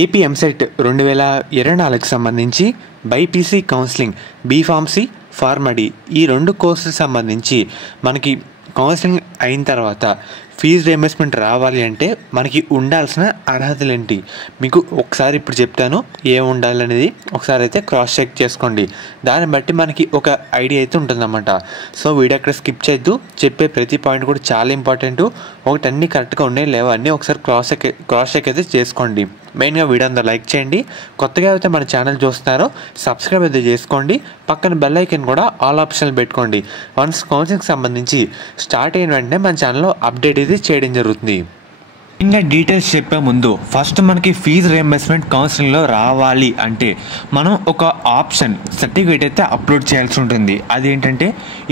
AP EAMCET 2024కి సంబంధించి BiPC counselling B Pharmacy PharmD ఈ 2 కోర్సులకు సంబంధించి మనకి కౌన్సిలింగ్ అయిన తర్వాత ఫీజు రీయింబర్స్మెంట్ రావాలి అంటే మనకి ఉండాల్సిన అర్హతలు ఏంటి మీకు ఒకసారి ఇప్పుడు చెప్తాను. ఏం ఉండాలనేది ఒకసారి అయితే క్రాస్ చెక్ చేసుకోండి. దాన్ని బట్టి మనకి ఒక ఐడియా అయితే ఉంటుందన్నమాట. సో వీడియో అక్కడ స్కిప్ చేయొద్దు. చెప్పే ప్రతి పాయింట్ కూడా చాలా ఇంపార్టెంట్. ఒకటి అన్నీ కరెక్ట్గా ఉన్నాయి లేవో అన్నీ ఒకసారి క్రాస్ చెక్ అయితే చేసుకోండి. మెయిన్గా వీడియో అంతా లైక్ చేయండి. కొత్తగా అయితే మన ఛానల్ చూస్తున్నారో సబ్స్క్రైబ్ అయితే చేసుకోండి. పక్కన బెల్ ఐకాన్ కూడా ఆల్ ఆప్షన్లు పెట్టుకోండి. వన్స్ కౌన్సిలింగ్కి సంబంధించి స్టార్ట్ అయిన వెంటనే మన ఛానల్లో అప్డేట్ అయితే చేయడం జరుగుతుంది. ఇంకా డీటెయిల్స్ చెప్పే ముందు ఫస్ట్ మనకి ఫీజు రీయింబర్స్మెంట్ కౌన్సిలింగ్లో రావాలి అంటే మనం ఒక ఆప్షన్ సర్టిఫికేట్ అయితే అప్లోడ్ చేయాల్సి ఉంటుంది. అదేంటంటే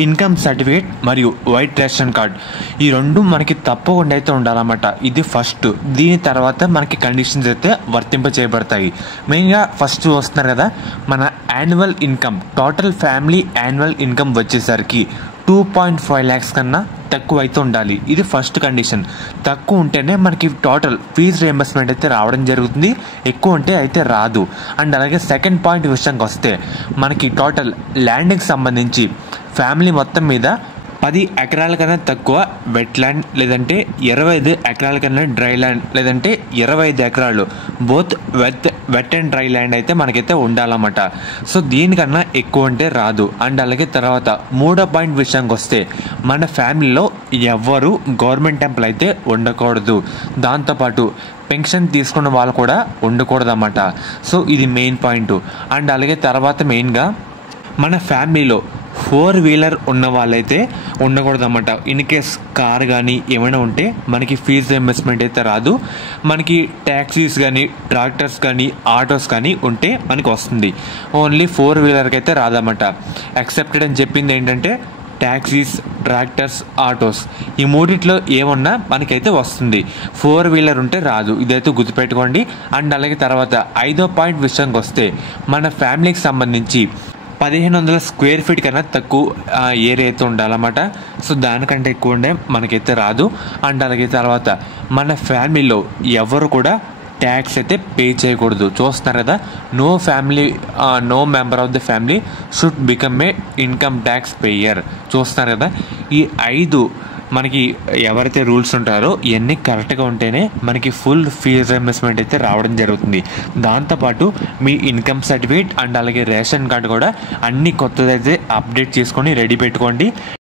ఇన్కమ్ సర్టిఫికేట్ మరియు వైట్ రేషన్ కార్డ్. ఈ 2 మనకి తప్పకుండా అయితే ఉండాలన్నమాట. ఇది ఫస్ట్. దీని తర్వాత మనకి కండిషన్స్ అయితే వర్తింప చేయబడతాయి. మెయిన్గా ఫస్ట్ వస్తున్నారు కదా మన annual income, total family annual income వచ్చేసరికి 2.5 lakhs కన్నా తక్కువ అయితే ఉండాలి. ఇది ఫస్ట్ కండిషన్. తక్కువ ఉంటేనే మనకి టోటల్ ఫీజు రీయింబర్స్మెంట్ అయితే రావడం జరుగుతుంది. ఎక్కువ ఉంటే అయితే రాదు. అండ్ అలాగే సెకండ్ పాయింట్ విషయానికి వస్తే మనకి టోటల్ ల్యాండ్కి సంబంధించి ఫ్యామిలీ మొత్తం మీద 10 ఎకరాల కన్నా తక్కువ వెట్ ల్యాండ్ లేదంటే 25 ఎకరాల కన్నా డ్రై ల్యాండ్ లేదంటే 25 ఎకరాలు both wet and dry land అయితే మనకైతే ఉండాలన్నమాట. సో దీనికన్నా ఎక్కువ ఉంటే రాదు. అండ్ అలాగే తర్వాత 3వ పాయింట్ విషయానికి వస్తే మన ఫ్యామిలీలో ఎవ్వరు గవర్నమెంట్ ఎంప్లాయ్ అయితే ఉండకూడదు. దాంతోపాటు పెన్షన్ తీసుకున్న వాళ్ళు కూడా ఉండకూడదు అన్నమాట. సో ఇది మెయిన్ పాయింట్. అండ్ అలాగే తర్వాత మెయిన్గా మన ఫ్యామిలీలో 4 వీలర్ ఉన్న వాళ్ళైతే ఉండకూడదు అన్నమాట. ఇన్ కేస్ కార్ కానీ ఏమైనా ఉంటే మనకి ఫీజు రీయింబర్స్మెంట్ అయితే రాదు. మనకి ట్యాక్సీస్ కానీ ట్రాక్టర్స్ కానీ ఆటోస్ కానీ ఉంటే మనకి వస్తుంది. ఓన్లీ 4 వీలర్కి అయితే రాదన్నమాట. యాక్సెప్టెడ్ అని చెప్పింది ఏంటంటే ట్యాక్సీస్, ట్రాక్టర్స్, ఆటోస్ ఈ 3లో ఏమన్నా మనకైతే వస్తుంది. 4 వీలర్ ఉంటే రాదు. ఇదైతే గుర్తుపెట్టుకోండి. అండ్ అలాగే తర్వాత 5వ పాయింట్ విషయానికి వస్తే మన ఫ్యామిలీకి సంబంధించి 1500 స్క్వేర్ ఫీట్ కన్నా తక్కువ ఏరియా అయితే ఉండాలన్నమాట. సో దానికంటే ఎక్కువ ఉండే మనకైతే రాదు. అండ్ అలాగే తర్వాత మన ఫ్యామిలీలో ఎవరు కూడా ట్యాక్స్ అయితే పే చేయకూడదు. చూస్తున్నారు కదా, no member of the family should become a income tax payer. చూస్తున్నారు కదా, ఈ 5 మనకి ఎవరైతే రూల్స్ ఉంటారో ఇవన్నీ కరెక్ట్గా ఉంటేనే మనకి ఫుల్ ఫీజు రీయింబర్స్మెంట్ అయితే రావడం జరుగుతుంది. దాంతోపాటు మీ ఇన్కమ్ సర్టిఫికేట్ అండ్ అలాగే రేషన్ కార్డు కూడా అన్ని కొత్తదైతే అప్డేట్ చేసుకొని రెడీ పెట్టుకోండి.